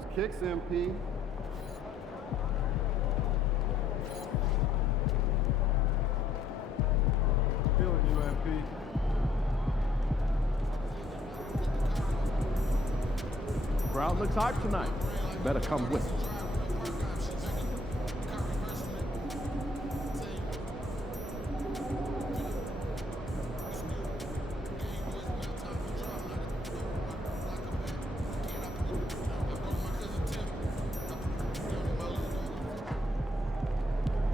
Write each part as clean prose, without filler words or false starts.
Those kicks, MP. Feeling you, MP. Crowd looks hype tonight. Better come with it.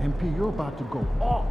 MP, you're about to go off.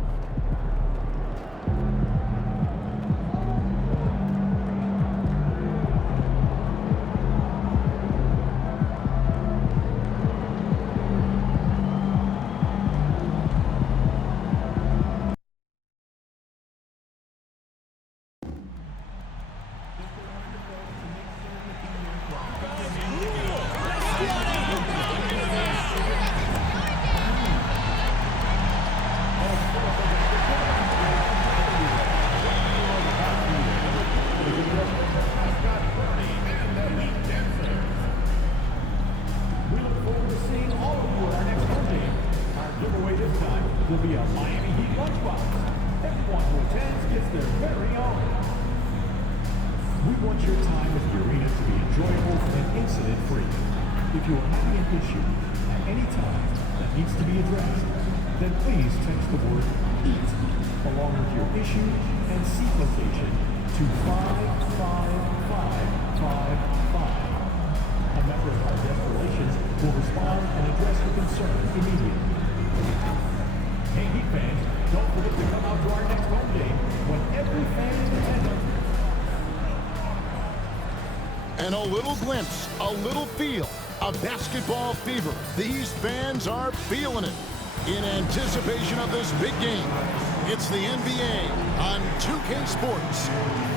Will be a Miami Heat lunchbox. Everyone who attends gets their very own. We want your time at the arena to be enjoyable and incident-free. If you are having an issue at any time that needs to be addressed, then please text the word EAT along with your issue and seat location to 55555. A member of our guest relations will respond and address your concern immediately. Hey, Heat fans, don't forget to come out to our next home game when every fan is attending. And a little glimpse, a little feel of basketball fever. These fans are feeling it in anticipation of this big game. It's the NBA on 2K Sports.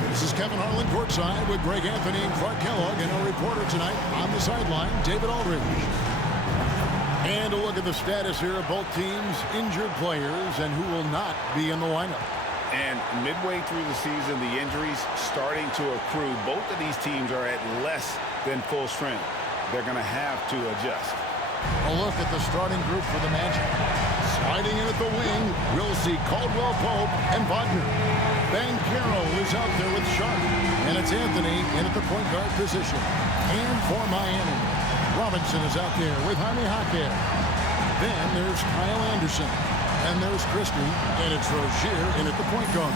This is Kevin Harlan courtside with Greg Anthony and Clark Kellogg, and our reporter tonight on the sideline, David Aldridge. And a look at the status here of both teams' injured players and who will not be in the lineup. And midway through the season, the injuries starting to accrue. Both of these teams are at less than full strength. They're going to have to adjust. A look at the starting group for the Magic. Sliding in at the wing, we'll see Caldwell Pope and Wagner. Banchero is out there with Sharp. And it's Anthony in at the point guard position. And for Miami, Robinson is out there with Jaime Jaquez. Then there's Kyle Anderson. And there's Christie. And it's Rozier in at the point guard.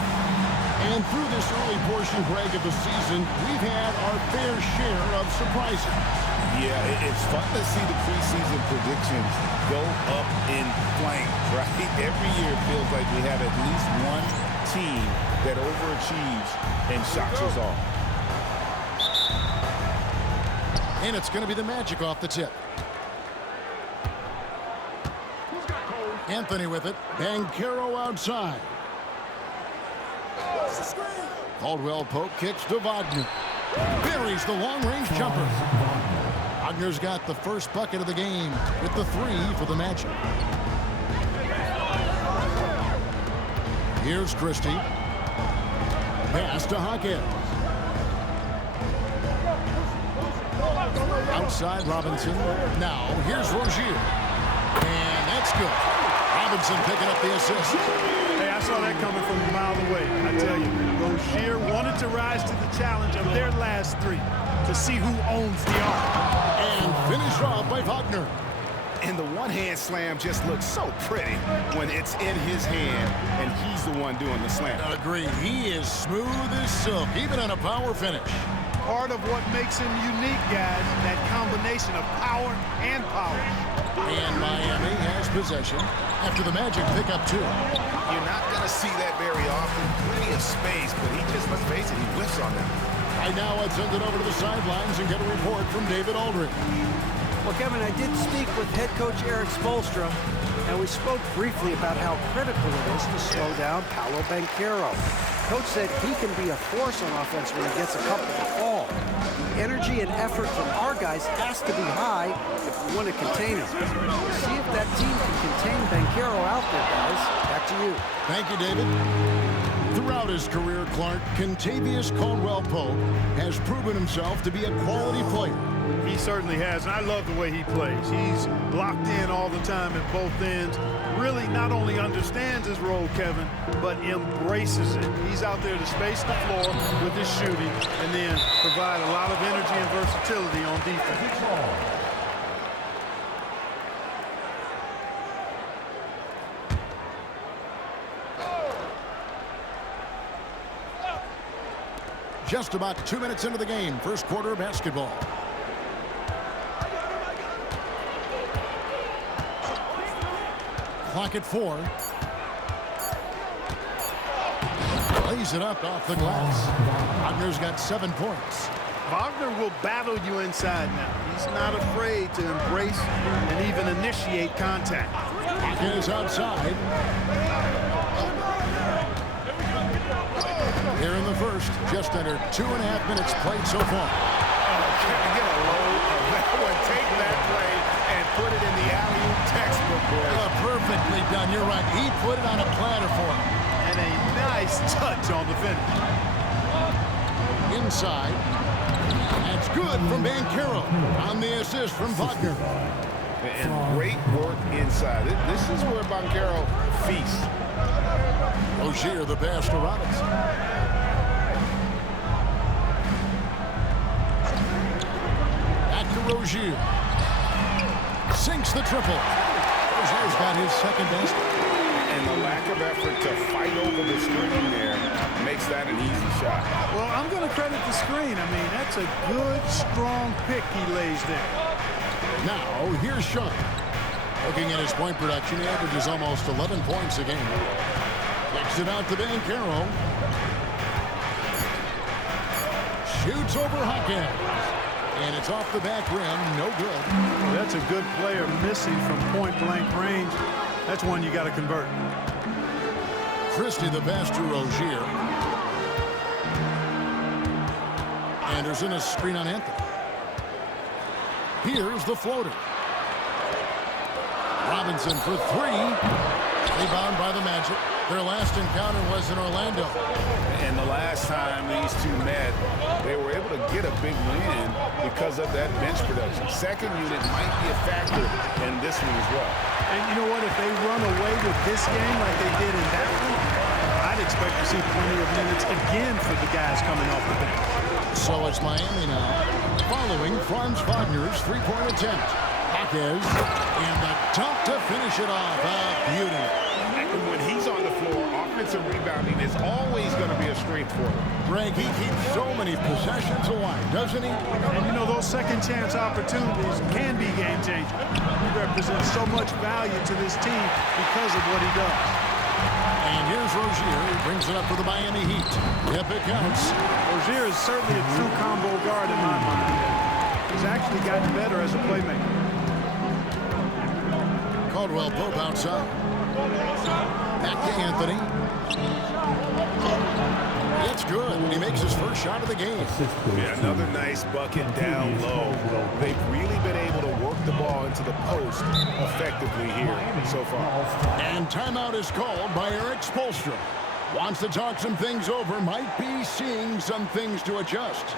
And through this early portion, Greg, of the season, we've had our fair share of surprises. Yeah, it's fun to see the preseason predictions go up in flames, right? Every year it feels like we have at least one team that overachieves and shocks us all. And it's going to be the Magic off the tip. Anthony with it. Banchero outside. Caldwell Pope kicks to Wagner. Buries the long-range jumper. Wagner's got the first bucket of the game with the 3 for the Magic. Here's Christie. Pass to Jaquez. Outside Robinson. Now here's Rozier. And that's good. Robinson picking up the assist. Hey, I saw that coming from a mile away. I tell you, Rozier wanted to rise to the challenge of their last 3 to see who owns the arc. And finished off by Wagner. And the one-hand slam just looks so pretty when it's in his hand and he's the one doing the slam. Agreed. He is smooth as silk, even on a power finish. Part of what makes him unique, guys, that combination of power and polish. And Miami has possession after the Magic pick up 2. You're not going to see that very often. Plenty of space, but he just, let's face it, he whiffs on them. Right now, I'd send it over to the sidelines and get a report from David Aldridge. Well, Kevin, I did speak with head coach Erik Spoelstra, and we spoke briefly about how critical it is to slow down Paolo Banchero. Coach said he can be a force on offense when he gets a couple to fall. The energy and effort from our guys has to be high if we want to contain him. See if that team can contain Banchero out there, guys. Back to you. Thank you, David. Throughout his career, Clark, Kentavious Caldwell-Pope has proven himself to be a quality player. He certainly has, and I love the way he plays. He's locked in all the time at both ends. Really not only understands his role, Kevin, but embraces it. He's out there to space the floor with his shooting and then provide a lot of energy and versatility on defense. Just about 2 minutes into the game, first quarter of basketball. Clock at 4. Lays it up off the glass. Wagner's got 7 points. Wagner will battle you inside now. He's not afraid to embrace and even initiate contact. Wagner is outside. Here in the first, just under 2.5 minutes played so far. Can't get a load of that one. Take that play and put it in the alley-oop textbook, boys. Perfectly done. You're right. He put it on a platter for him. And a nice touch on the finish. Inside. That's good from Banchero on the assist from Wagner. And great work inside. This is where Banchero feasts. Rozier, the pass to Robinson. Back to Rozier. Sinks the triple. Rozier's got his second best. And the lack of effort to fight over the screen there makes that an easy shot. Well, I'm going to credit the screen. I mean, that's a good, strong pick he lays there. Now, here's Sean. Looking at his point production, he averages almost 11 points a game. Kicks it out to Banchero. Shoots over Hawkins. And it's off the back rim. No good. Well, that's a good player missing from point-blank range. That's one you got to convert. Christie, the pass to Rozier. Anderson, a screen on Anthony. Here's the floater. Robinson for 3. Rebound by the Magic. Their last encounter was in Orlando. And the last time these two met, they were able to get a big win because of that bench production. Second unit might be a factor in this one as well. And you know what? If they run away with this game like they did in that one, I'd expect to see plenty of minutes again for the guys coming off the bench. So it's Miami now, following Franz Wagner's three-point attempt. Hawkins, and the dunk to finish it off. Beauty. And when he's on the floor, offensive rebounding is always going to be a strength for him. Greg, he keeps so many possessions alive, doesn't he? And you know, those second chance opportunities can be game changers. He represents so much value to this team because of what he does. And here's Rozier. He brings it up for the Miami Heat. Yep, it counts. Rozier is certainly a true combo guard in my mind. He's actually gotten better as a playmaker. Caldwell-Pope outside. Back to Anthony. It's good, and he makes his first shot of the game. Yeah, another nice bucket down low. They've really been able to work the ball into the post effectively here so far. And timeout is called by Eric Spoelstra. Wants to talk some things over, might be seeing some things to adjust.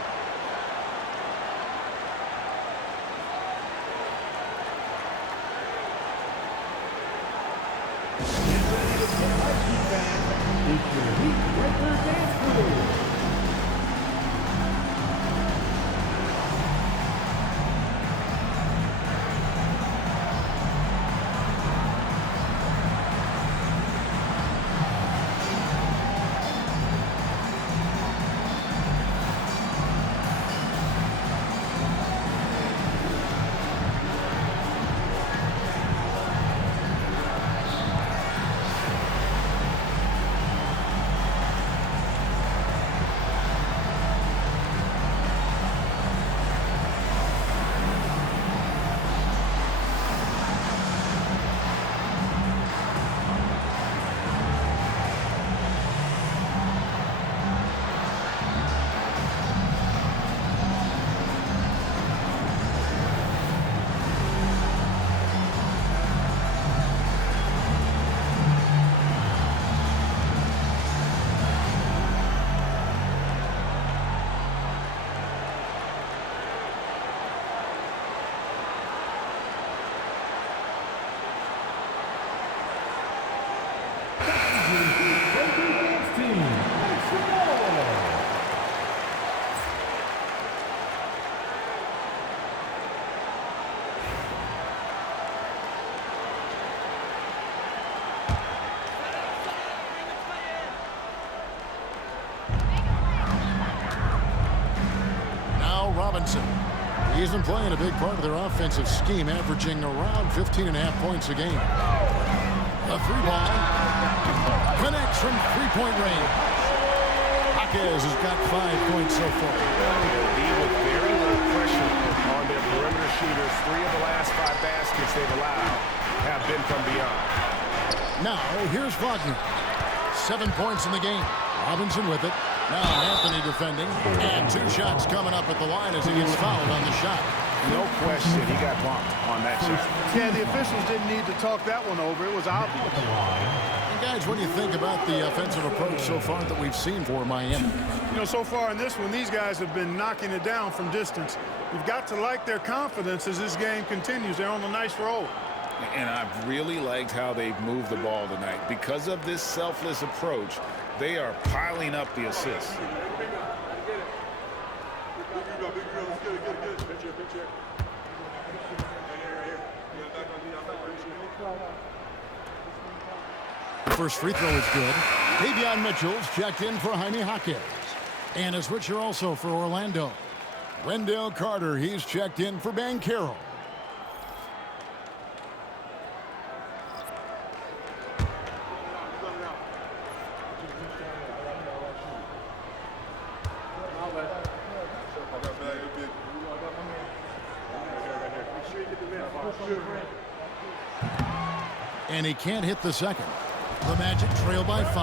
Robinson. He isn't playing a big part of their offensive scheme, averaging around 15.5 points a game. A three ball. Connects from three-point range. Jaquez has got 5 points so far. D with very little pressure on their perimeter shooters. 3 of the last 5 baskets they've allowed have been from beyond. Now, here's Wagner. 7 points in the game. Robinson with it. Now Anthony defending. And 2 shots coming up at the line as he gets fouled on the shot. No question he got bumped on that shot. Yeah, the officials didn't need to talk that one over. It was obvious. And guys, what do you think about the offensive approach so far that we've seen for Miami? You know, so far in this one, these guys have been knocking it down from distance. You've got to like their confidence as this game continues. They're on a nice roll. And I've really liked how they've moved the ball tonight. Because of this selfless approach, they are piling up the assists. First free throw is good. Davion Mitchell's checked in for Jaime Jaquez. And a switcher also for Orlando. Wendell Carter, he's checked in for Banchero. And he can't hit the second. The Magic trail by 5.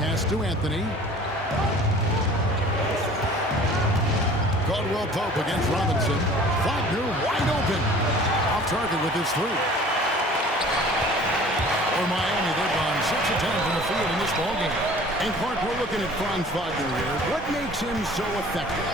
Pass to Anthony. Caldwell Pope against Robinson. Wagner wide open. Off target with his 3. For Miami, they've gone 6 of 10 from the field in this ballgame. And Clark, we're looking at Franz Wagner here. What makes him so effective?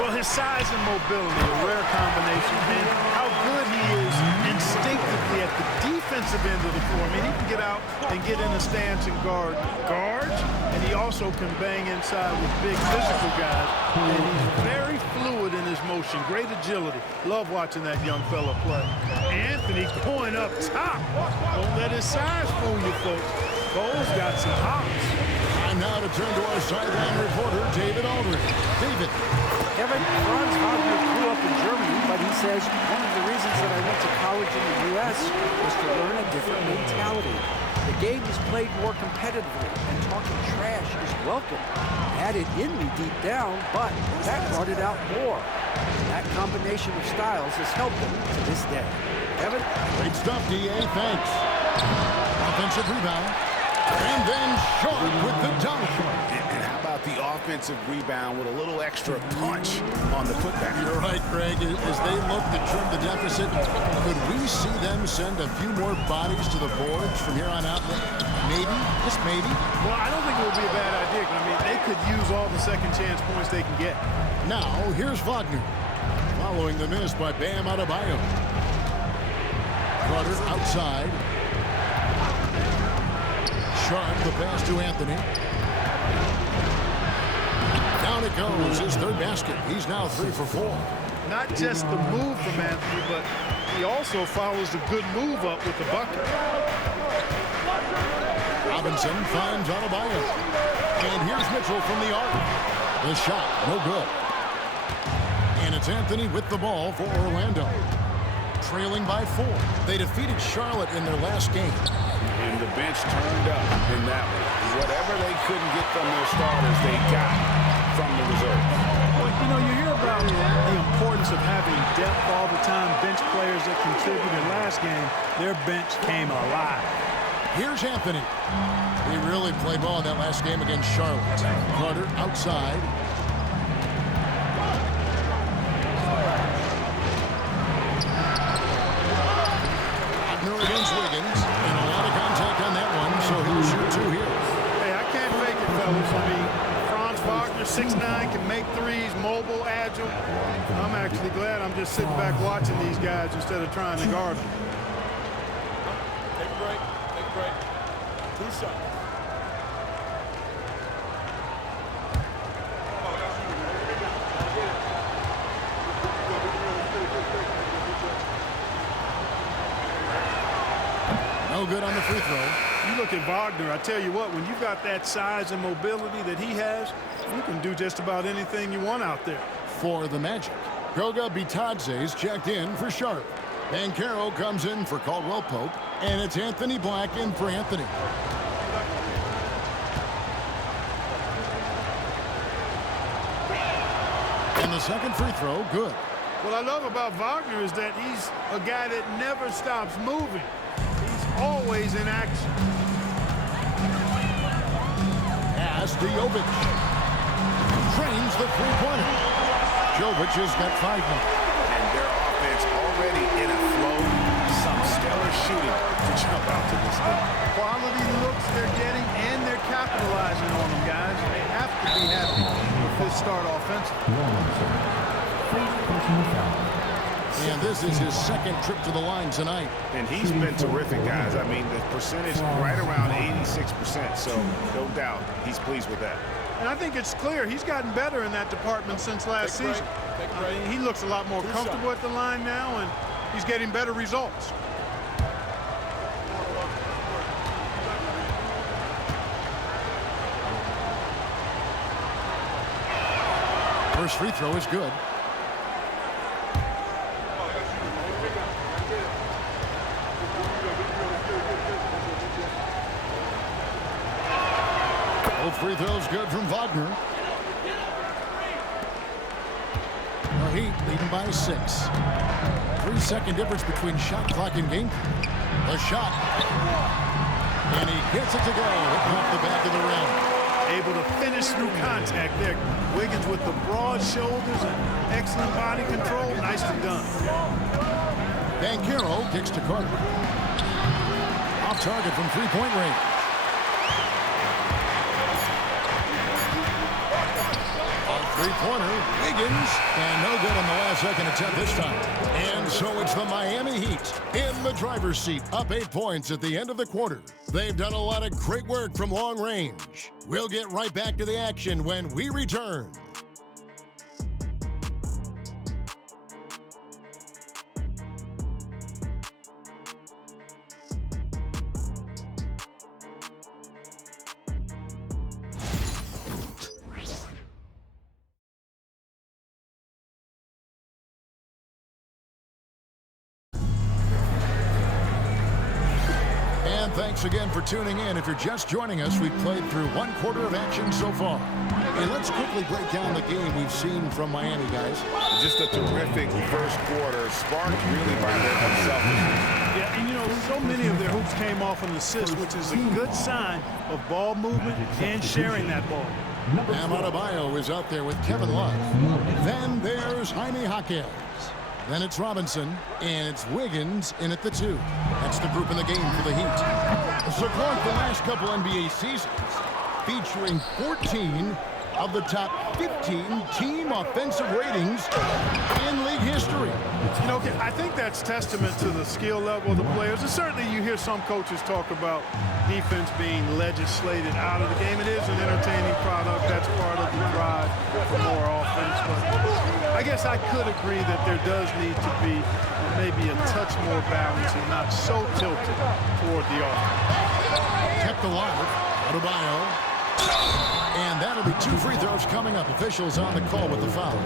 Well, his size and mobility, a rare combination, and how good he is instinctively at the defensive end of the floor. I mean, he can get out and get in a stance and guard guards, and he also can bang inside with big physical guys. And he's very fluid in his motion, great agility. Love watching that young fella play. Anthony going up top. Don't let his size fool you, folks. Cole's got some hops. And now to turn to our sideline reporter, David Aldridge. David. Kevin, Franz Wagner grew up in Germany, but he says one of the reasons that I went to college in the U.S. was to learn a different mentality. The game is played more competitively, and talking trash is welcome. I had it in me deep down, but that brought it out more. That combination of styles has helped him to this day. Kevin? Great stuff, D.A. Thanks. Offensive rebound. And then Short with the dunk. And how about the offensive rebound with a little extra punch on the putback? You're right, Greg. As they look to trim the deficit, could we see them send a few more bodies to the boards from here on out? Maybe, just maybe. Well, I don't think it would be a bad idea. I mean, they could use all the second chance points they can get. Now, here's Wagner. Following the miss by Bam Adebayo. Carter outside. Sharp, the pass to Anthony. Down it goes, his 3rd basket. He's now 3 for 4. Not just the move from Anthony, but he also follows the good move up with the bucket. Robinson finds Adebayo. And here's Mitchell from the arc. The shot, no good. And it's Anthony with the ball for Orlando. Trailing by 4. They defeated Charlotte in their last game. And the bench turned up in that one. Whatever they couldn't get from their starters, they got from the reserves. Well, you know, you hear about the importance of having depth all the time, bench players that contributed last game. Their bench came alive. Here's Anthony. He really played well in that last game against Charlotte. Carter outside. Wagner against Wiggins. And a lot of contact on that one, so he'll shoot 2 here. Hey, I can't fake it, fellas. I mean, Franz Wagner, 6'9", can make threes, mobile, agile. I'm actually glad I'm just sitting back watching these guys instead of trying to guard them. Take a break. Take a break. 2 shots. No good on the free throw. You look at Wagner, I tell you what, when you've got that size and mobility that he has, you can do just about anything you want out there. For the Magic, Goga Bitadze is checked in for Sharp. Banchero comes in for Caldwell Pope, and it's Anthony Black in for Anthony. And the second free throw, good. What I love about Wagner is that he's a guy that never stops moving. He's always in action. Pass to Jovic. Trains the three-pointer. Jovic has got 5 now. And their offense already in a flow. Some stellar shooting to jump out to this game. Quality looks they're getting, and they're capitalizing on them, guys. They have to be happy with this start offensively. And this is his second trip to the line tonight. And he's been terrific, guys. I mean, the percentage right around 86%, so no doubt he's pleased with that. And I think it's clear he's gotten better in that department since last season. He looks a lot more comfortable at the line now, and he's getting better results. First free throw is good. Both free throws good from Wagner. The Heat leading by 6. 3-second difference between shot clock and game. The shot. And he gets it to go. Hitting off the back of the rim. Able to finish through contact there. Wiggins with the broad shoulders and excellent body control. Nicely done. Banchero kicks to Carter. Off target from three-point range. Three-pointer, Wiggins, and no good on the last second attempt this time. And so it's the Miami Heat in the driver's seat, up 8 points at the end of the quarter. They've done a lot of great work from long range. We'll get right back to the action when we return. Thanks again for tuning in. If you're just joining us, we've played through 1 quarter of action so far. And let's quickly break down the game we've seen from Miami, guys. Just a terrific first quarter, sparked really by their unselfishness. Yeah, and you know, so many of their hoops came off an assist, which is a good sign of ball movement and sharing that ball. Bam Adebayo is out there with Kevin Love. Then there's Jaime Jaquez. Then it's Robinson, and it's Wiggins in at the 2. That's the group in the game for the Heat. So far the last couple NBA seasons, featuring 14 of the top 15 team offensive ratings in league history. You know, I think that's testament to the skill level of the players. And certainly you hear some coaches talk about defense being legislated out of the game. It is an entertaining product. That's part of the drive for more offense. But I guess I could agree that there does need to be maybe a touch more balance and not so tilted toward the offense. Kept alive. Adebayo. And that'll be 2 free throws coming up. Officials on the call with the foul.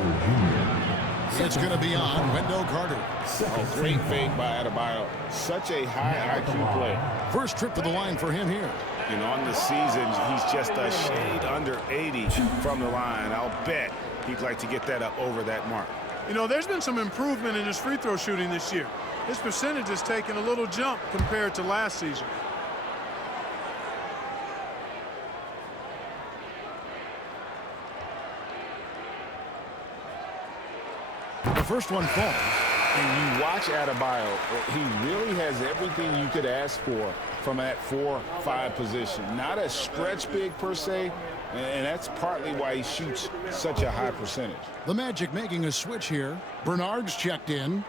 It's going to be on Wendell Carter. Oh, great fake by Adebayo. Such a high IQ player. First trip to the line for him here. And on the season, he's just a shade under 80 from the line. I'll bet he'd like to get that up over that mark. You know, there's been some improvement in his free throw shooting this year. His percentage has taken a little jump compared to last season. The first one falls. And you watch Adebayo, he really has everything you could ask for from that 4-5 position. Not a stretch big per se, and that's partly why he shoots such a high percentage. The Magic making a switch here. Bernard's checked in.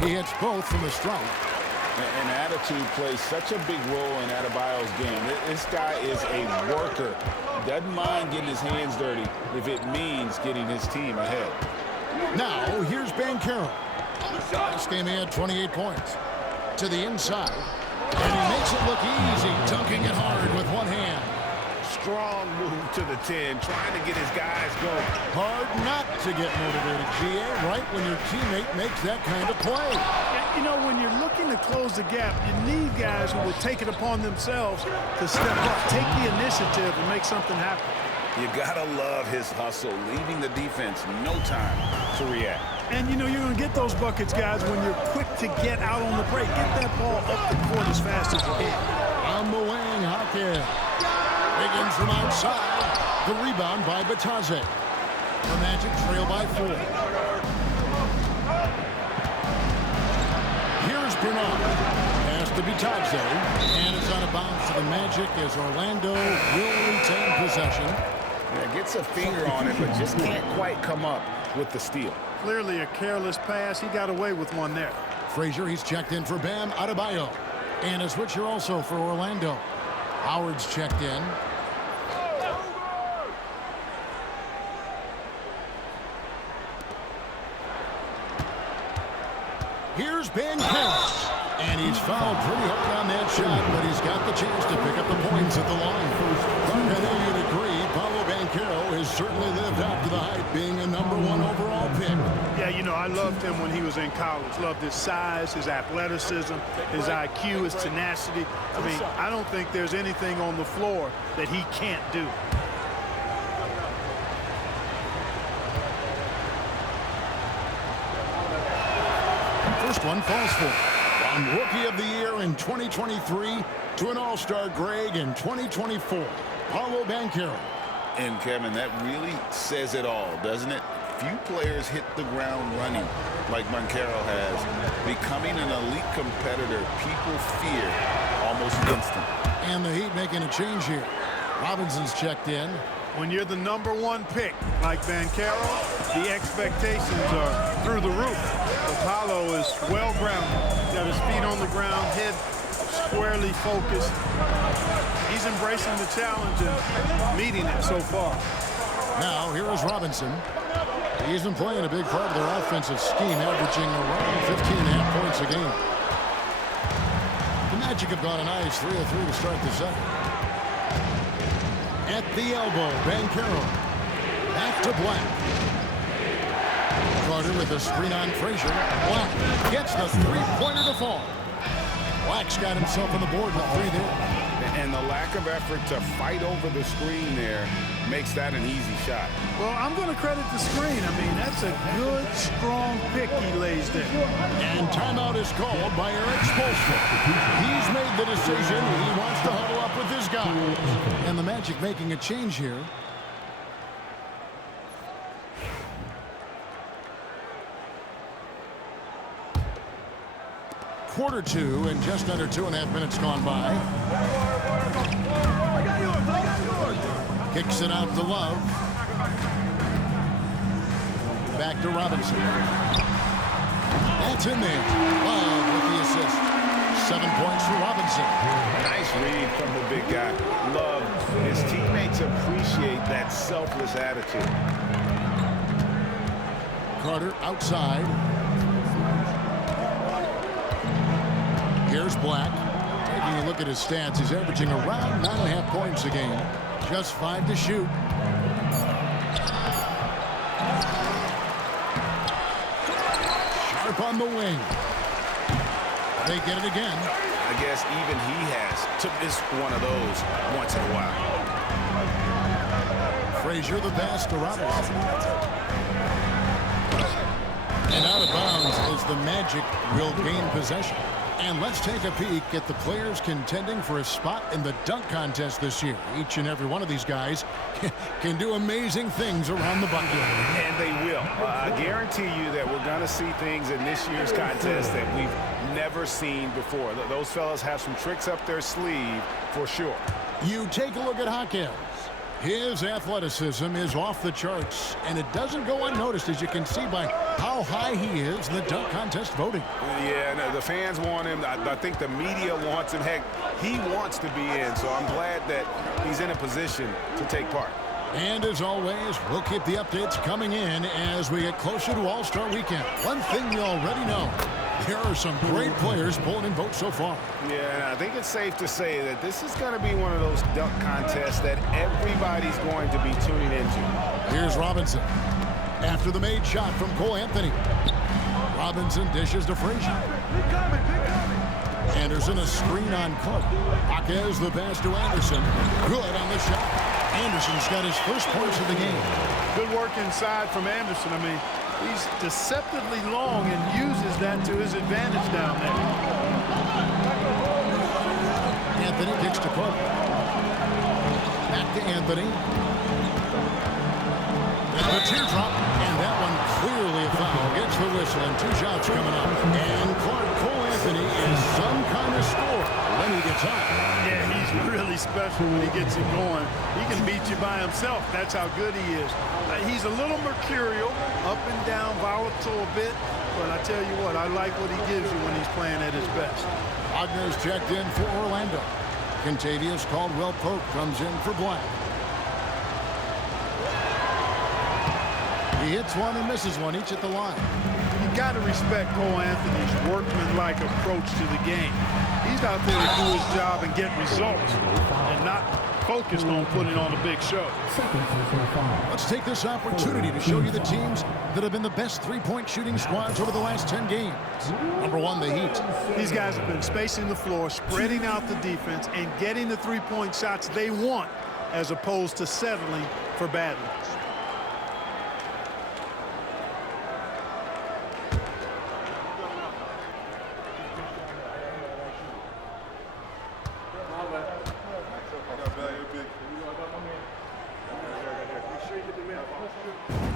He hits both from the stripe. And attitude plays such a big role in Adebayo's game. This guy is a worker. Doesn't mind getting his hands dirty if it means getting his team ahead. Now, here's Banchero. This game he had 28 points. To the inside. And he makes it look easy, dunking it hard with one hand. Strong move to the 10, trying to get his guys going. Hard not to get motivated, GA, right when your teammate makes that kind of play. You know, when you're looking to close the gap, you need guys who will take it upon themselves to step up, take the initiative, and make something happen. You gotta love his hustle, leaving the defense no time to react. And, you know, you're going to get those buckets, guys, when you're quick to get out on the break. Get that ball up the court as fast as you can. On the wing, Hakeem. Wiggins from outside. The rebound by Bataze. The Magic trail by 4. Here's Bernard. Pass to Bataze. And it's out of bounds to the Magic as Orlando will retain possession. Yeah, gets a finger on it, but just can't quite come up with the steal. Clearly a careless pass. He got away with one there. Frazier, he's checked in for Bam Adebayo. And a switcher also for Orlando. Howard's checked in. Here's Ben Carroll. And he's fouled pretty hard on that shot, but he's got the chance to pick up the points at the line. Clark, I know you'd agree, Paolo Banchero has certainly lived up to the hype, being a #1 overall pick. Yeah, you know, I loved him when he was in college. Loved his size, his athleticism, his IQ, his tenacity. I mean, I don't think there's anything on the floor that he can't do. First one falls for from Rookie of the Year in 2023 to an All-Star grade in 2024. Paolo Banchero. And, Kevin, that really says it all, doesn't it? Few players hit the ground running like Banchero has. Becoming an elite competitor, people fear almost instant. And the Heat making a change here. Robinson's checked in. When you're the #1 pick like Banchero, the expectations are through the roof. Paolo is well-grounded. Got his feet on the ground, head squarely focused. He's embracing the challenge and meeting it so far. Now, here is Robinson. He's been playing a big part of their offensive scheme, averaging around 15.5 points a game. The Magic have got a nice 3 of 3 to start the second. At the elbow, Banchero. Back to Black. Carter with a screen on Frazier. Black gets the three-pointer to fall. Black's got himself on the board with 3 there. And the lack of effort to fight over the screen there makes that an easy shot. Well, I'm going to credit the screen. I mean, that's a good, strong pick he lays there. And timeout is called by Eric Spoelstra. He's made the decision. He wants to huddle up with his guys. And the Magic making a change here. Quarter 2 and just under 2.5 minutes gone by. Kicks it out to Love. Back to Robinson. That's in there. Love with the assist. 7 points for Robinson. Nice read from the big guy. Love. His teammates appreciate that selfless attitude. Carter outside. Here's Black. Taking a look at his stats, he's averaging around 9.5 points a game. Just 5 to shoot. Sharp on the wing. They get it again. I guess even he has to miss one of those once in a while. Frazier the pass to Robinson. And out of bounds as the Magic will gain possession. And let's take a peek at the players contending for a spot in the dunk contest this year. Each and every one of these guys can do amazing things around the bucket. And they will. I guarantee you that we're going to see things in this year's contest that we've never seen before. Those fellas have some tricks up their sleeve for sure. You take a look at Hawkins. His athleticism is off the charts, and it doesn't go unnoticed, as you can see by how high he is in the dunk contest voting. Yeah, no, the fans want him. I think the media wants him. Heck, he wants to be in, so I'm glad that he's in a position to take part. And as always, we'll keep the updates coming in as we get closer to All-Star Weekend. One thing we already know, there are some great players pulling in votes so far. Yeah, and I think it's safe to say that this is going to be one of those dunk contests that everybody's going to be tuning into. Here's Robinson. After the made shot from Cole Anthony. Robinson dishes to Frazier. Anderson a screen on Clark. Jaquez the pass to Anderson. Good on the shot. Anderson's got his first points of the game. Good work inside from Anderson. I mean, he's deceptively long and uses that to his advantage down there. Anthony kicks to Clark. Back to Anthony. The teardrop, and that one clearly a foul. Gets the whistle, and 2 shots coming up. And Cole Anthony is some kind of scorer when he gets out. Yeah, he's really special when he gets it going. He can beat you by himself. That's how good he is. He's a little mercurial, up and down, volatile a bit. But I tell you what, I like what he gives you when he's playing at his best. Wagner's checked in for Orlando. Kentavious Caldwell-Pope comes in for Black. He hits one and misses one, each at the line. You got to respect Cole Anthony's workmanlike approach to the game. He's out there to do his job and get results and not focused on putting on a big show. Let's take this opportunity to show you the teams that have been the best three-point shooting squads over the last 10 games. Number 1, the Heat. These guys have been spacing the floor, spreading out the defense, and getting the three-point shots they want as opposed to settling for bad ones.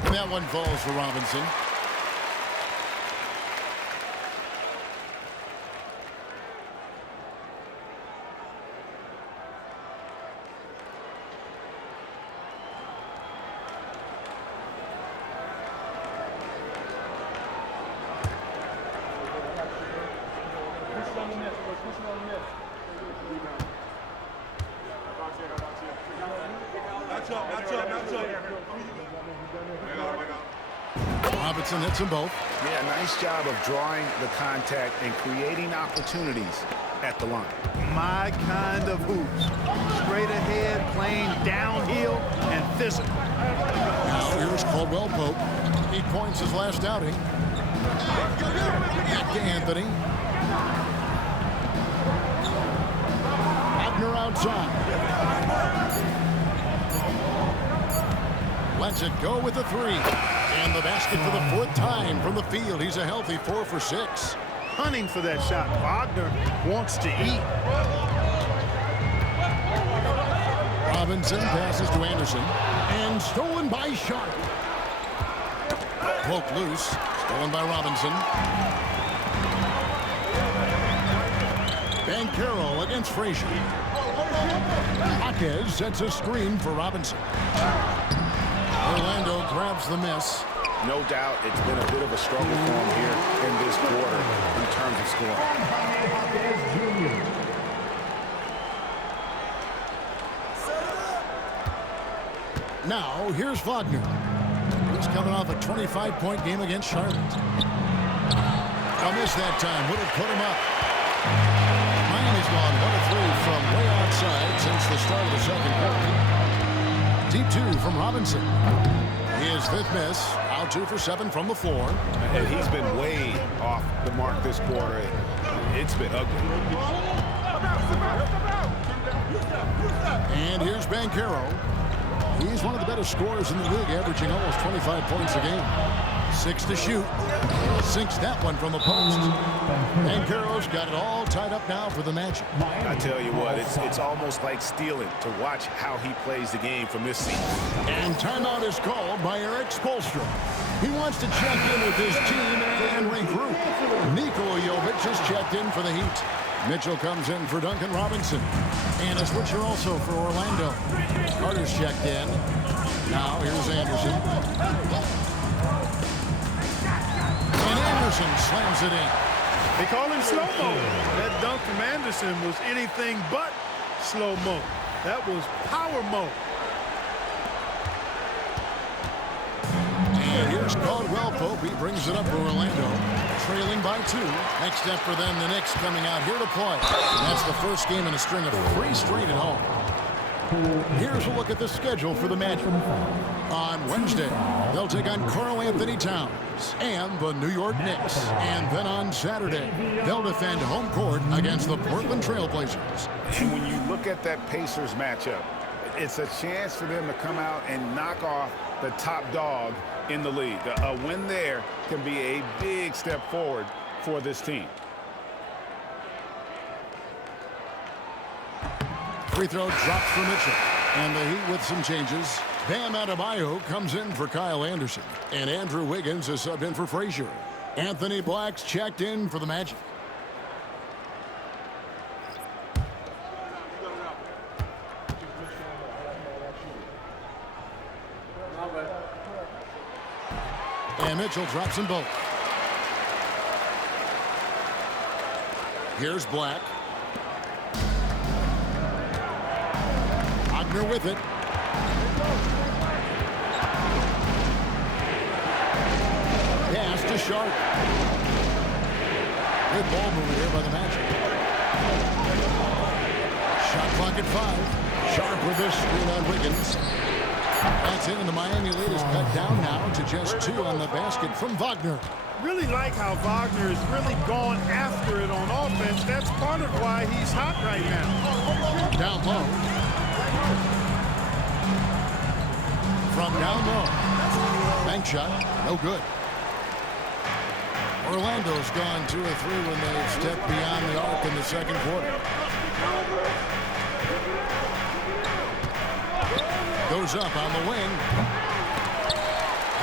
That one falls for Robinson. Robinson hits them both. Yeah, nice job of drawing the contact and creating opportunities at the line. My kind of hoops. Straight ahead, playing downhill, and physical. Now here's Caldwell-Pope. 8 points his last outing. Back to Anthony. Wagner outside. Lets it go with the 3. And the basket for the 4th time from the field. He's a healthy 4 for 6. Hunting for that shot. Wagner wants to eat. Robinson passes to Anderson. And stolen by Sharp. Poke loose. Stolen by Robinson. Banchero against Frazier. Jaquez sets a screen for Robinson. Orlando grabs the miss. No doubt it's been a bit of a struggle for him here in this quarter in terms of scoring. Now, here's Wagner. He's coming off a 25-point game against Charlotte. A miss that time. Would have put him up. Miami's gone 1-3 from way outside since the start of the second quarter. Deep 2 from Robinson. His 5th miss. Out 2 for 7 from the floor. And he's been way off the mark this quarter. It's been ugly. And here's Banchero. He's one of the better scorers in the league, averaging almost 25 points a game. 6 to shoot. Sinks that one from the post. Banchero's got it all tied up now for the Magic. I tell you what, it's almost like stealing to watch how he plays the game from this season. And timeout is called by Erik Spoelstra. He wants to check in with his team and regroup. Nikola Jovic has checked in for the Heat. Mitchell comes in for Duncan Robinson. And a switcher also for Orlando. Carter's checked in. Now here's Anderson. And Anderson slams it in. They call him slow-mo. That dunk from Anderson was anything but slow-mo. That was power-mo. And here's Caldwell Pope. He brings it up for Orlando, trailing by 2. Next step for them, the Knicks coming out here to play. And that's the first game in a string of 3 straight at home. Here's a look at the schedule for the Magic. On Wednesday, they'll take on Karl-Anthony Towns and the New York Knicks. And then on Saturday, they'll defend home court against the Portland Trail Blazers. And when you look at that Pacers matchup, it's a chance for them to come out and knock off the top dog in the league. A win there can be a big step forward for this team. Free throw drops for Mitchell. And the Heat with some changes. Bam Adebayo comes in for Kyle Anderson. And Andrew Wiggins is subbed in for Frazier. Anthony Black's checked in for the Magic. And Mitchell drops them both. Here's Black. Wagner with it. Pass to Sharp. Good ball movement here by the Magic. Shot clock at 5. Sharp with this screen on Wiggins. That's it, and the Miami lead is cut down now to just 2 on the basket from Wagner. Really like how Wagner is really gone after it on offense. That's part of why he's hot right now. Down low. From down low. Bank shot, no good. Orlando's gone 2 of 3 when they stepped beyond the arc in the second quarter. Goes up on the wing.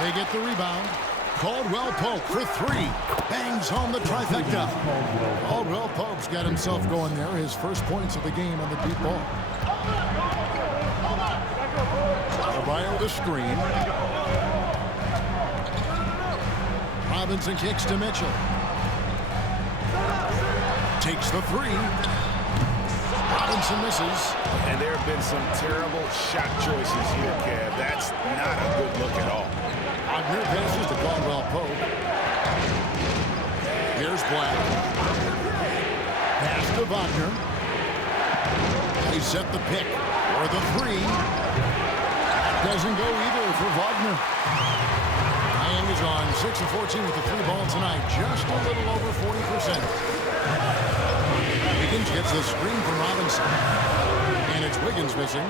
They get the rebound. Caldwell Pope for 3. Bangs home the trifecta. Caldwell Pope's got himself going there. His first points of the game on the deep ball. Adebayo the screen. Robinson kicks to Mitchell. Takes the 3. Robinson misses. And there have been some terrible shot choices here, Kev. That's not a good look at all. Wagner passes to Caldwell Pope. Here's Black. Pass to Wagner. They set the pick for the 3. Doesn't go either for Wagner. Miami's on 6 of 14 with the 3 ball tonight. Just a little over 40%. Wiggins gets the screen from Robinson. And it's Wiggins missing.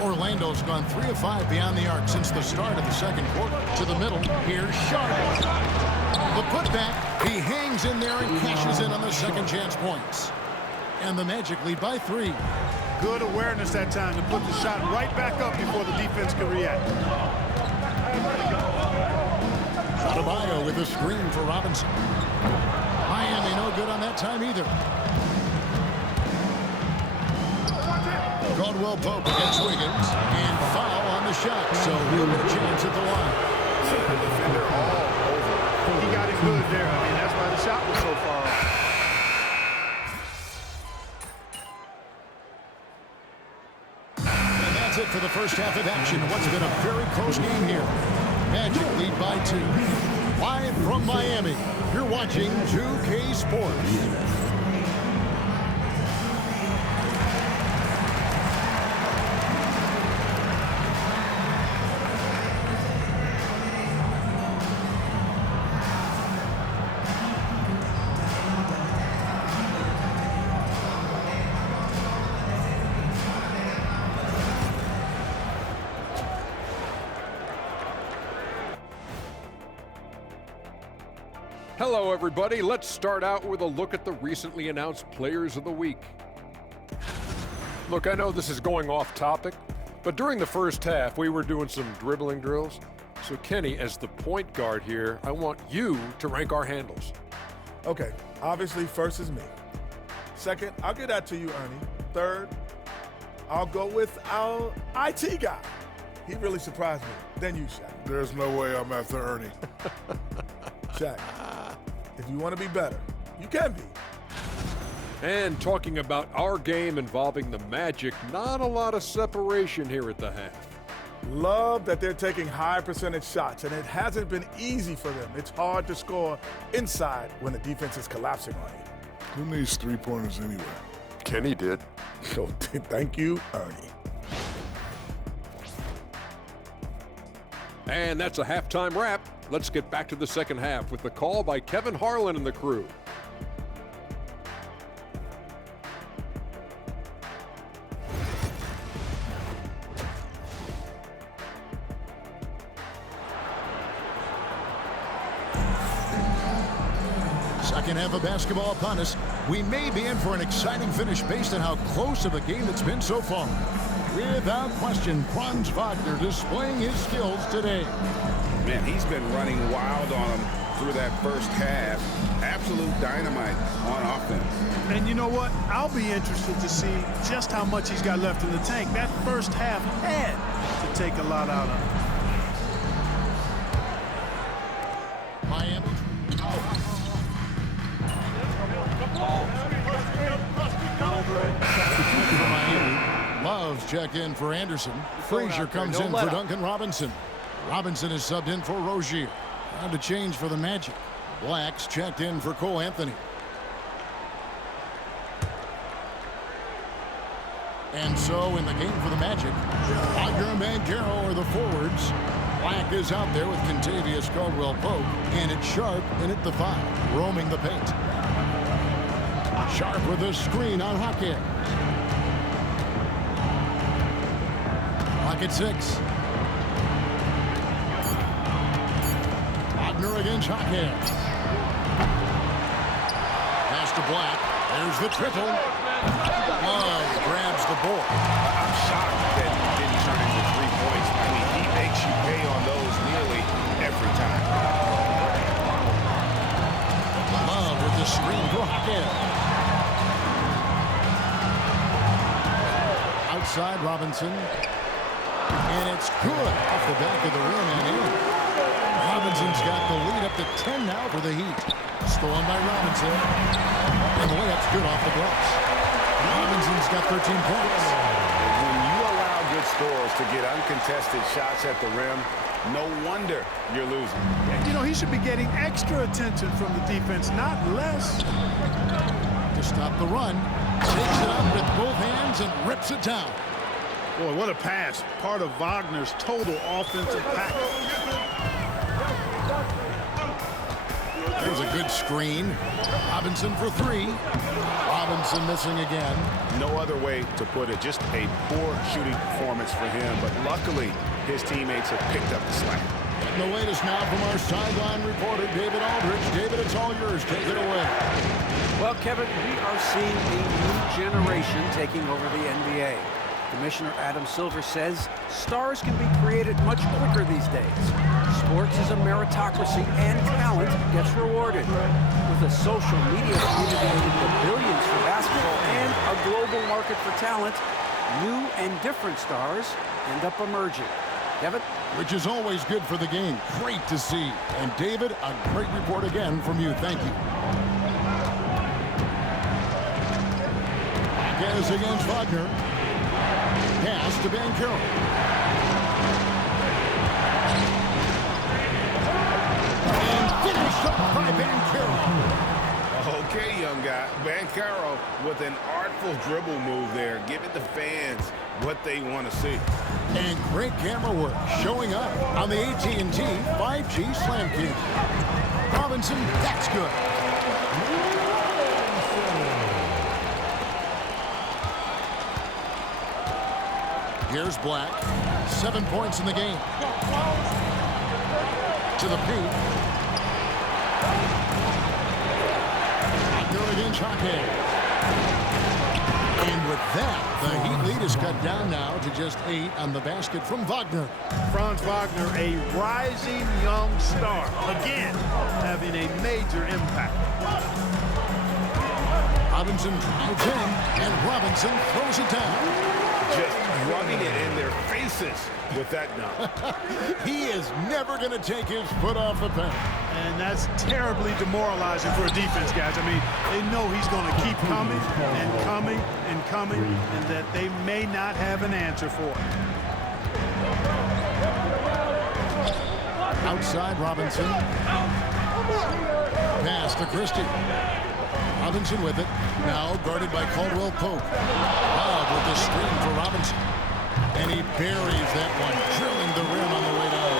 Orlando's gone 3 of 5 beyond the arc since the start of the second quarter. To the middle. Here's Sharp. The putback. He hangs in there and cashes in on the second chance points. And the Magic lead by 3. Good awareness that time to put the shot right back up before the defense can react. Adebayo with the screen for Robinson. Miami no good on that time either. Caldwell Pope against Wiggins. And foul on the shot. So he'll get a chance at the line. The defender all over. He got it good there. I mean, that's why the shot was so far off. And that's it for the first half of action. What's been a very close game here. Magic lead by 2. Live from Miami, you're watching 2K Sports. Hello, everybody. Let's start out with a look at the recently announced Players of the Week. Look, I know this is going off topic, but during the first half, we were doing some dribbling drills. So, Kenny, as the point guard here, I want you to rank our handles. Okay, obviously, first is me. Second, I'll get that to you, Ernie. Third, I'll go with our IT guy. He really surprised me. Then you, Shaq. There's no way I'm after Ernie. Shaq, if you want to be better, you can be. And talking about our game involving the Magic, not a lot of separation here at the half. Love that they're taking high percentage shots, and it hasn't been easy for them. It's hard to score inside when the defense is collapsing on you. Who needs three-pointers anyway? Kenny did. So thank you, Ernie. And that's a halftime wrap. Let's get back to the second half with the call by Kevin Harlan and the crew. Second half of basketball upon us. We may be in for an exciting finish based on how close of a game it's been so far. Without question, Franz Wagner displaying his skills today. Man, he's been running wild on them through that first half. Absolute dynamite on offense. And you know what? I'll be interested to see just how much he's got left in the tank. That first half had to take a lot out of him. Miami. Loves checked in for Anderson. Frazier comes in for Duncan Robinson. Robinson is subbed in for Rozier. Time to change for the Magic. Black's checked in for Cole Anthony. And so in the game for the Magic, Wagner and Banchero are the forwards. Black is out there with Kentavious Caldwell-Pope, and it's Sharp in at the 5, roaming the paint. Sharp with a screen on Hawkins. Black at 6. Wagner against Hawkins. Pass to Black. There's the triple. Love grabs the board. I'm shocked that it didn't turn into 3 points. I mean, he makes you pay on those nearly every time. Love with the screen for Hawkins. Outside Robinson. And it's good off the back of the rim and in. Robinson's got the lead up to 10 now for the Heat. Stolen by Robinson. And the layup's good off the glass. Robinson's got 13 points. When you allow good scorers to get uncontested shots at the rim, no wonder you're losing. You know, he should be getting extra attention from the defense, not less. To stop the run. Takes it up with both hands and rips it down. Boy, what a pass. Part of Wagner's total offensive package. There's a good screen. Robinson for 3. Robinson missing again. No other way to put it. Just a poor shooting performance for him. But luckily, his teammates have picked up the slack. Getting the latest now from our sideline reporter, David Aldridge. David, it's all yours. Take it away. Well, Kevin, we are seeing a new generation taking over the NBA. Commissioner Adam Silver says stars can be created much quicker these days. Sports is a meritocracy and talent gets rewarded. With a social media community in the billions for basketball and a global market for talent, new and different stars end up emerging. Kevin? Which is always good for the game. Great to see. And David, a great report again from you. Thank you. Against Wagner. Pass to Banchero. And finished up by Banchero. Okay, young guy. Banchero with an artful dribble move there, giving the fans what they want to see. And great camera work showing up on the AT&T 5G Slam King. Robinson, that's good. Here's Black. 7 points in the game. To the paint. Wagner against Hawkins. And with that, the Heat lead is cut down now to just 8 on the basket from Wagner. Franz Wagner, a rising young star. Again, having a major impact. Robinson drives in, and Robinson throws it down. Just rubbing it in their faces with that dunk. He is never going to take his foot off the paint. And that's terribly demoralizing for a defense, guys. I mean, they know he's going to keep coming and coming and coming, and that they may not have an answer for it. Outside Robinson. Pass to Christie. Robinson with it. Now guarded by Caldwell Pope. Wild with the screen for Robinson. And he buries that one, drilling the rim on the way down.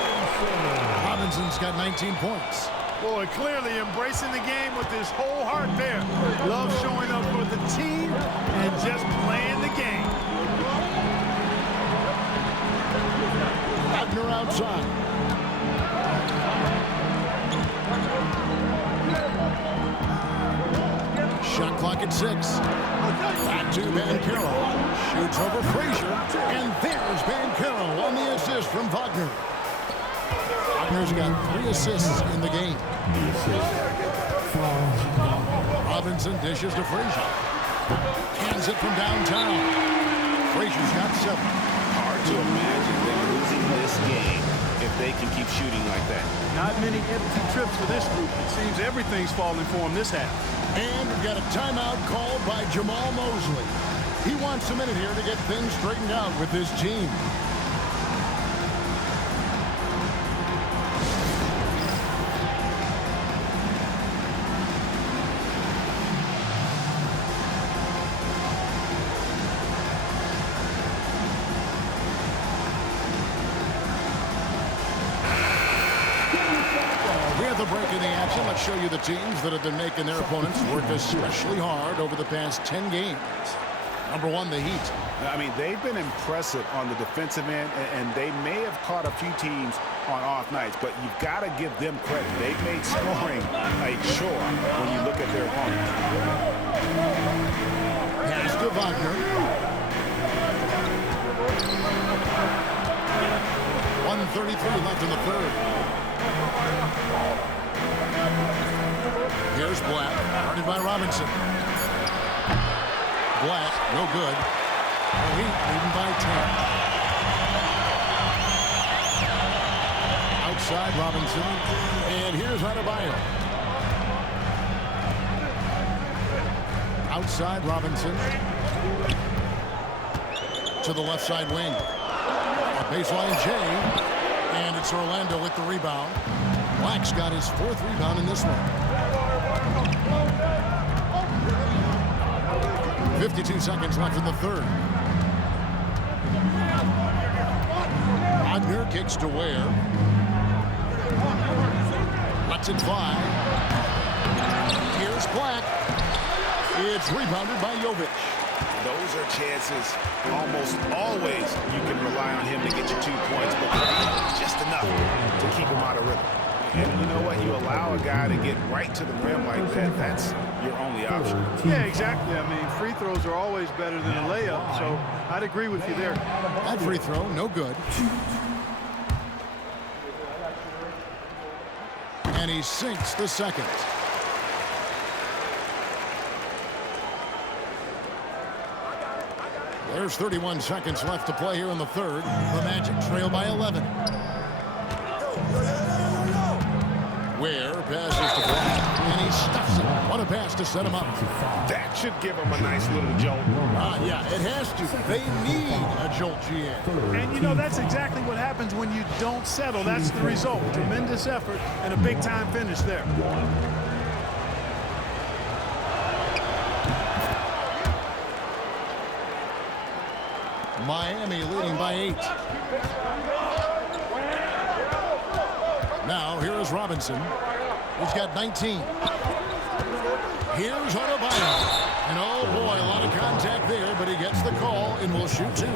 Robinson's got 19 points. Boy, clearly embracing the game with his whole heart there. Love showing up for the team and just playing the game. Wagner outside. Shot clock at 6. Back to Banchero. Shoots over Frazier. And there's Banchero on the assist from Wagner. Wagner's got 3 assists in the game. Robinson dishes to Frazier. Hands it from downtown. Frazier's got 7. Hard to imagine them losing this game if they can keep shooting like that. Not many empty trips for this group. It seems everything's falling for them this half. And we've got a timeout called by Jamal Mosley. He wants a minute here to get things straightened out with his team. The break in the action. Let's show you the teams that have been making their opponents work especially hard over the past 10 games. Number 1, the Heat. I mean, they've been impressive on the defensive end, and they may have caught a few teams on off nights, but you've got to give them credit. They've made scoring a chore when you look at their opponents. Pass to Wagner. 1:33 left in the third. Here's Black, guarded by Robinson. Black, no good. The Heat leading by 10. Outside Robinson, and here's Adebayo. Outside Robinson. To the left side wing. Baseline Jay, and it's Orlando with the rebound. Black's got his 4th rebound in this one. 52 seconds left in the third. Wagner kicks to Ware. Lets it fly. Here's Black. It's rebounded by Jovic. Those are chances almost always you can rely on him to get you 2 points, but just enough to keep him out of rhythm. And you know what? You allow a guy to get right to the rim like that, that's your only option. Yeah, exactly. I mean, free throws are always better than a layup, so I'd agree with you there. That free throw, no good. And he sinks the second. There's 31 seconds left to play here in the third. The Magic trail by 11. Ware passes to Black, and he stuffs it. What a pass to set him up. That should give him a nice little jolt. Yeah, it has to. They need a jolt, GA. And, you know, that's exactly what happens when you don't settle. That's the result. Tremendous effort and a big-time finish there. Miami leading by 8. Now, here is Robinson. He's got 19. Here's Adebayo. And oh boy, a lot of contact there, but he gets the call and will shoot 2.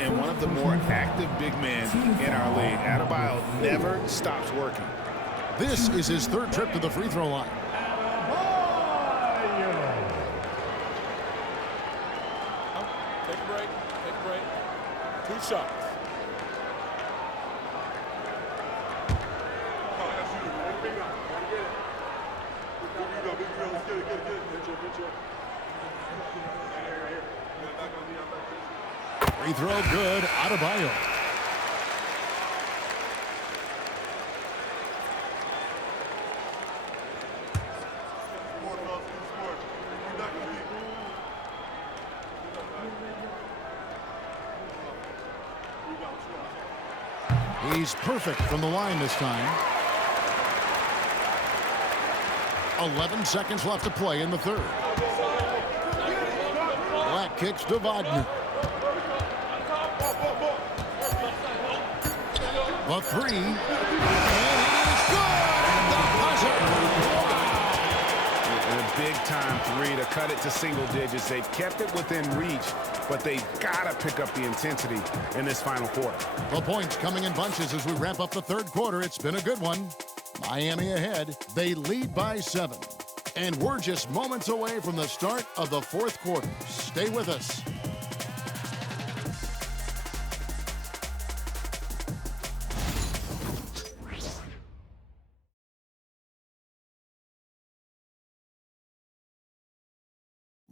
And one of the more active big men in our league. Adebayo never stops working. This is his 3rd trip to the free throw line. Take a break. Take a break. 2 shots. Free throw good. Adebayo. He's perfect from the line this time. 11 seconds left to play in the third. Black kicks to Wagner. The three. And he's good! The buzzer! And a big-time three to cut it to single digits. They've kept it within reach, but they've got to pick up the intensity in this final quarter. The points coming in bunches as we wrap up the third quarter. It's been a good one. Miami ahead. They lead by 7. And we're just moments away from the start of the fourth quarter. Stay with us.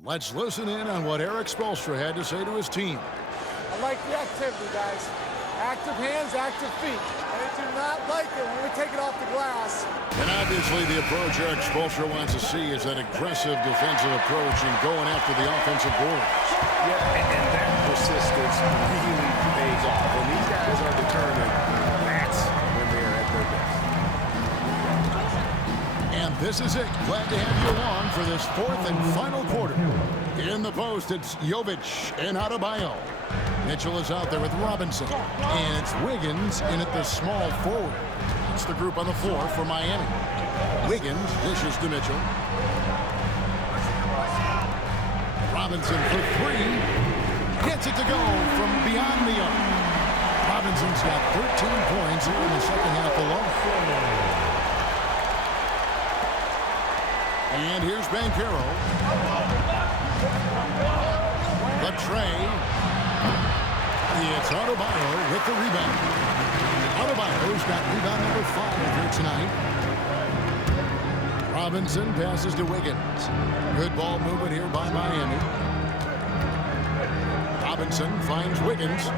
Let's listen in on what Erik Spoelstra had to say to his team. I like the activity, guys. Active hands, active feet. I do not like it when we take it off the glass. And obviously the approach Erik Spoelstra wants to see is that aggressive defensive approach and going after the offensive boards. Yeah, and that persistence really pays off. When these guys are determined, that's when they're at their best. And this is it. Glad to have you along for this fourth and final quarter. In the post, it's Jovic and Adebayo. Mitchell is out there with Robinson. And it's Wiggins in at the small forward. It's the group on the floor for Miami. Wiggins dishes to Mitchell. Robinson for three. Gets it to go from beyond the arc. Robinson's got 13 points here in the second half alone. And here's Banchero. The tray. It's Adebayo with the rebound. Adebayo's got rebound number 5 here tonight. Robinson passes to Wiggins. Good ball movement here by Miami. Robinson finds Wiggins.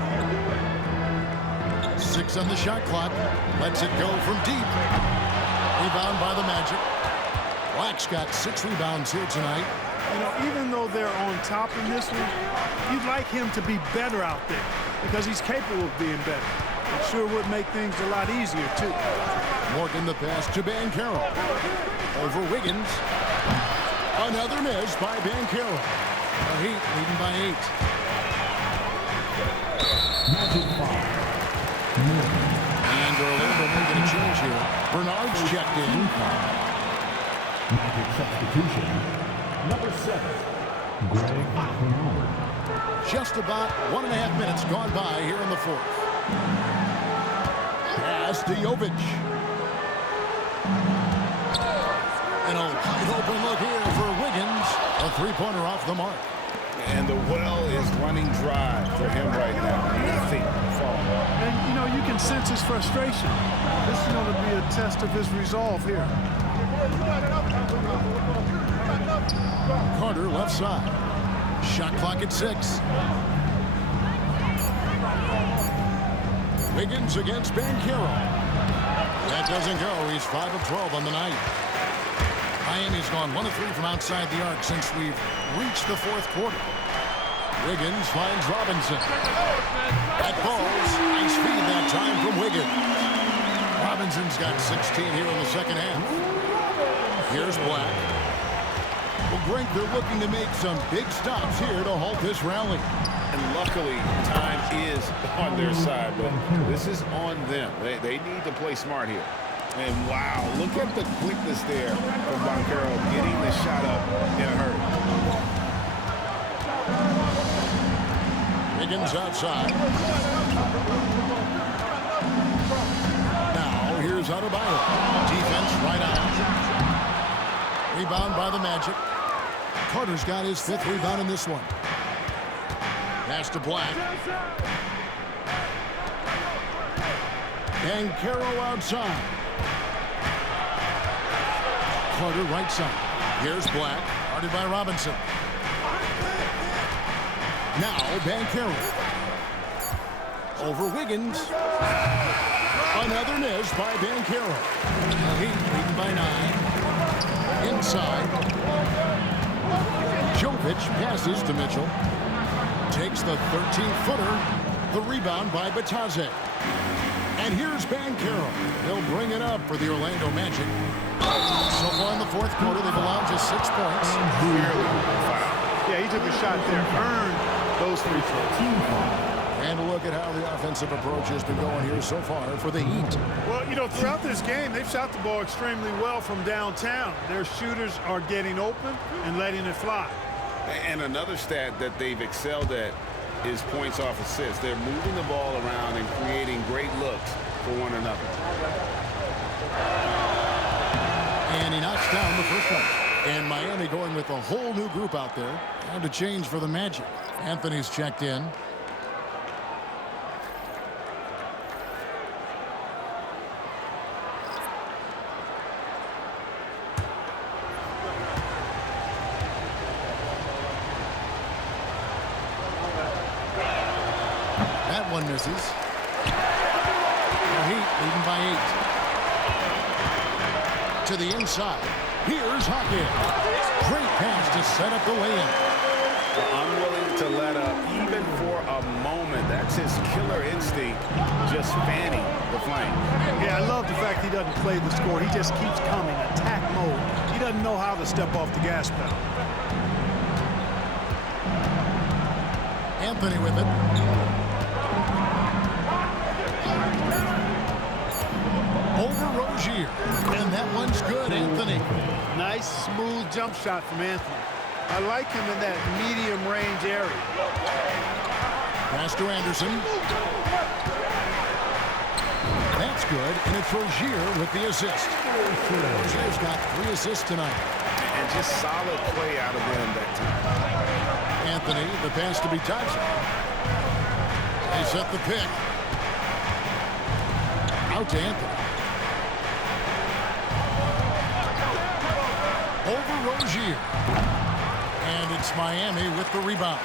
6 on the shot clock. Lets it go from deep. Rebound by the Magic. Black's got 6 rebounds here tonight. You know, even though they're on top in this one, you'd like him to be better out there because he's capable of being better. It sure would make things a lot easier, too. Morgan the pass to Banchero. Over Wiggins. Another miss by Banchero. The Heat leading by 8. And Orlando making a change here. Bernard's checked in. Magic substitution, number 7, Greg Bernard. Just about 1.5 minutes gone by here in the fourth. Pass to Jovic. And a wide open look here for Wiggins. A three-pointer off the mark. And the well is running dry for him right now. Nothing falling. And, you know, you can sense his frustration. This is going to be a test of his resolve here. Carter left side. Shot clock at 6. Wiggins against Banchero. That doesn't go. He's 5 of 12 on the night. Miami's gone 1 of 3 from outside the arc since we've reached the fourth quarter. Wiggins finds Robinson. That falls. Nice feed that time from Wiggins. Robinson's got 16 here in the second half. Here's Black. Well, Greg, they're looking to make some big stops here to halt this rally. And luckily, time is on their side, but this is on them. They need to play smart here. And wow, look at the quickness there from Banchero getting the shot up in a hurry. Wiggins outside. Now, here's Adebayo. Defense right out. Rebound by the Magic. Carter's got his 5th rebound in this one. Pass to Black. Banchero outside. Carter right side. Here's Black. Guarded by Robinson. Now Banchero. Over Wiggins. Another miss by Banchero. The Heat leading by 9. Inside. Jovic passes to Mitchell. Takes the 13-footer. The rebound by Batadze. And here's Banchero. He'll bring it up for the Orlando Magic. So far in the fourth quarter, they've allowed just 6 points. Yeah, he took a shot there, earned those free throws. And a look at how the offensive approach has been going here so far for the Heat. Well, you know, throughout this game, they've shot the ball extremely well from downtown. Their shooters are getting open and letting it fly. And another stat that they've excelled at is points off assists. They're moving the ball around and creating great looks for one another. And he knocks down the first one. And Miami going with a whole new group out there. And a change for the Magic. Anthony's checked in. That one misses. The Heat leading by 8. To the inside. Here's Hawkins. Great pass to set up the lay-in. Unwilling to let up even for a moment. That's his killer instinct, just fanning the flame. Yeah, I love the fact he doesn't play the score. He just keeps coming, attack mode. He doesn't know how to step off the gas pedal. Anthony with it. Over Rozier. And that one's good, Anthony. Nice, smooth jump shot from Anthony. I like him in that medium range area. Pass to Anderson. That's good, and it's Rozier with the assist. Rozier's got 3 assists tonight. And just solid play out of him that time. Anthony, the pass to be Thompson. They set the pick. Out to Anthony. Over Rozier. And it's Miami with the rebound.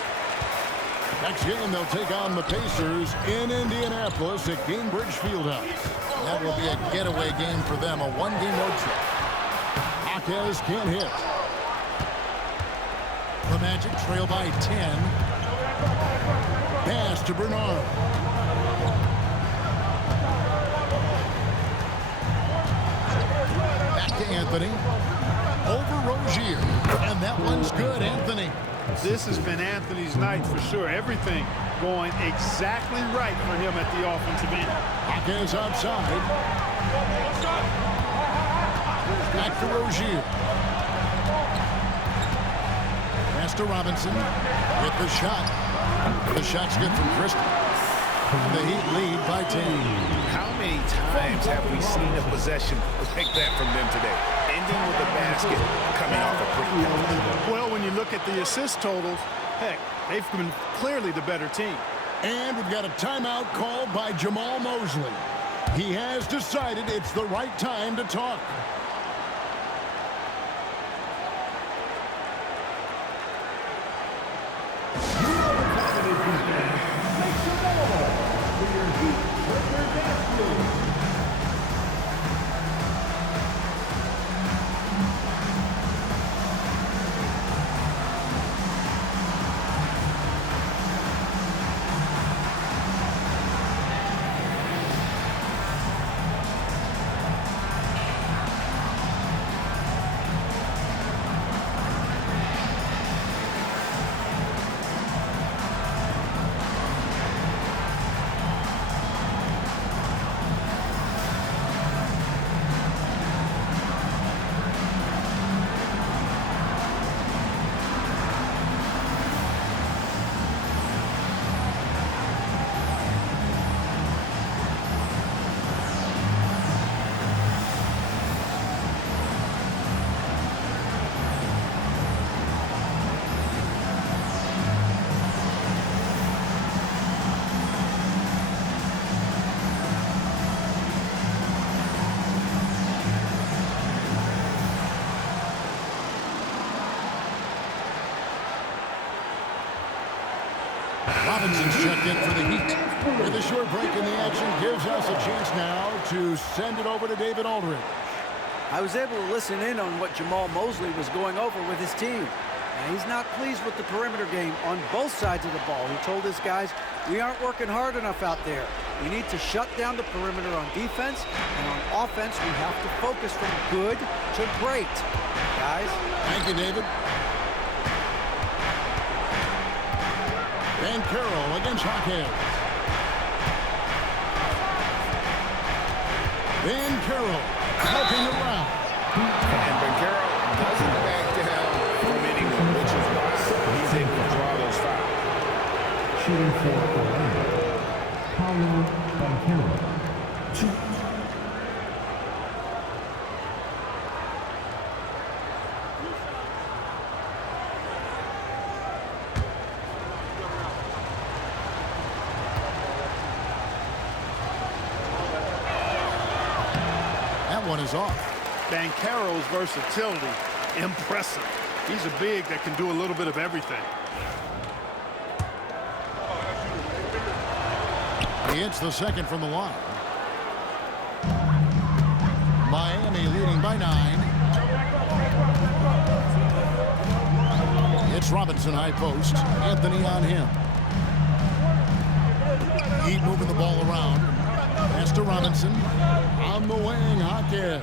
Next game, they'll take on the Pacers in Indianapolis at Gainbridge Fieldhouse. That will be a getaway game for them, a one-game road trip. Hawkins can't hit. The Magic trail by 10. Pass to Bernard. Back to Anthony. Over Rozier. And that one's good, Anthony. This has been Anthony's night for sure. Everything going exactly right for him at the offensive end. Hawkins outside. Back to Rozier. Pass to Robinson with the shot. The shot's good from Christie. The Heat lead by 10. How many times have we seen a possession like that from them today? Ending with a basket coming off a pretty good. Well, when you look at the assist totals, heck, they've been clearly the better team. And we've got a timeout called by Jamal Mosley. He has decided it's the right time to talk. Robinson's checked in for the Heat. With a short break in the action gives us a chance now to send it over to David Aldridge. I was able to listen in on what Jamal Mosley was going over with his team. And he's not pleased with the perimeter game on both sides of the ball. He told his guys, we aren't working hard enough out there. We need to shut down the perimeter on defense, and on offense, we have to focus from good to great. Guys? Thank you, David. Banchero against Hawkhead. Banchero looking around. And Banchero doesn't back down from anyone, which is why he's able to draw those fouls. Shooting for Orlando, Paolo Banchero. 2. That one is off. Banchero's versatility, impressive. He's a big that can do a little bit of everything. He hits the second from the line. Miami leading by 9. It's Robinson high post. Anthony on him. Heat moving the ball around. Pass to Robinson. On the wing, Hawkhead.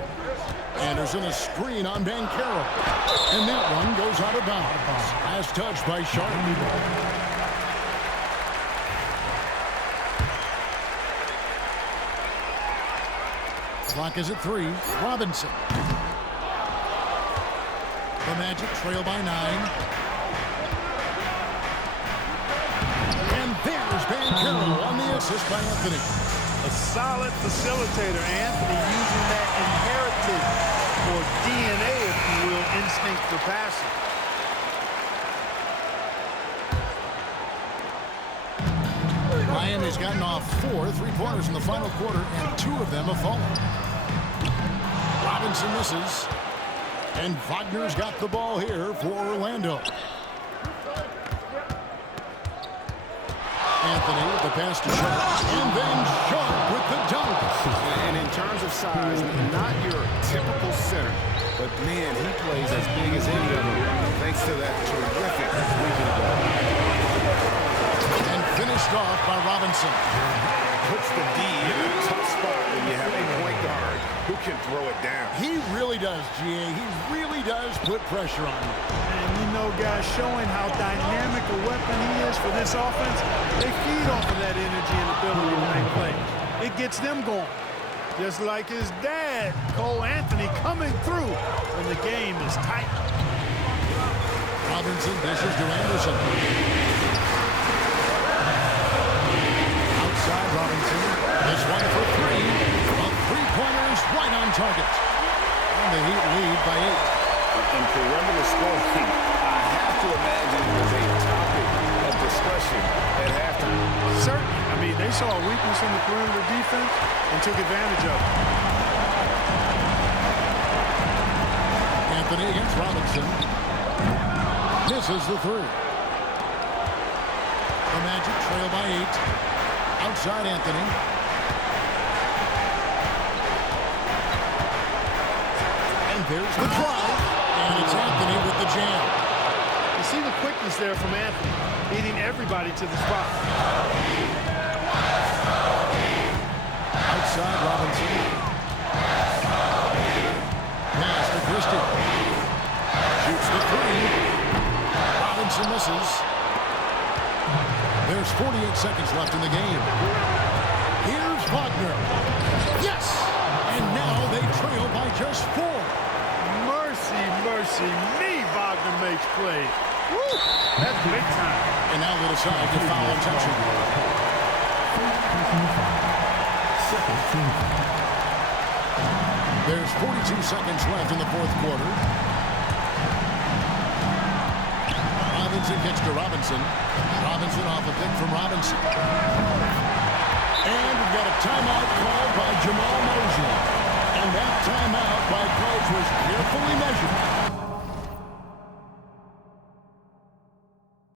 Anderson a screen on Banchero. And that one goes out of bounds. Last touch by Sharp. Clock is at 3. Robinson. The Magic trail by 9. And there's Banchero on the assist by Anthony. A solid facilitator, Anthony, using that inherited, or DNA, if you will, instinct for passing. Miami's gotten off 4 3-pointers in the final quarter, and 2 of them have fallen. Robinson misses. And Wagner's got the ball here for Orlando. Anthony, the pass to Sharp. And then Sharp with the dunk. And in terms of size, not your typical center, but man, he plays as big as any of them, thanks to that terrific sweeping ball. And finished off by Robinson. Puts the D in a tough spot when you have a point guard who can throw it down. He really does, GA. He really does put pressure on him. And you know, guys, showing how dynamic a weapon he is for this offense, they feed off of that energy and ability to make plays. It gets them going. Just like his dad, Cole Anthony, coming through when the game is tight. Robinson dishes to Anderson. Outside Robinson. This one for 3. A 3-pointer is right on target. And the Heat lead by 8. In perimeter scoring, I have to imagine it was a topic of discussion at halftime. Certainly. I mean, they saw a weakness in the perimeter defense and took advantage of it. Anthony against Robinson. Misses the 3. The Magic trail by 8. Outside Anthony. And there's the drive. And it's Anthony with the jam. You see the quickness there from Anthony, beating everybody to the spot. Outside Robinson. Pass to Christie. Shoots the 3. Robinson misses. There's 48 seconds left in the game. Here's Wagner. Yes! And now they trail by just 4. Mercy, mercy me, Wagner makes plays. Woo! That's big time. And now they decide to foul intentionally. There's 42 seconds left in the 4th quarter. Robinson gets to Robinson. Robinson off a pick from Robinson. And we've got a timeout called by Jamal Mosley. And that timeout by coach was carefully measured.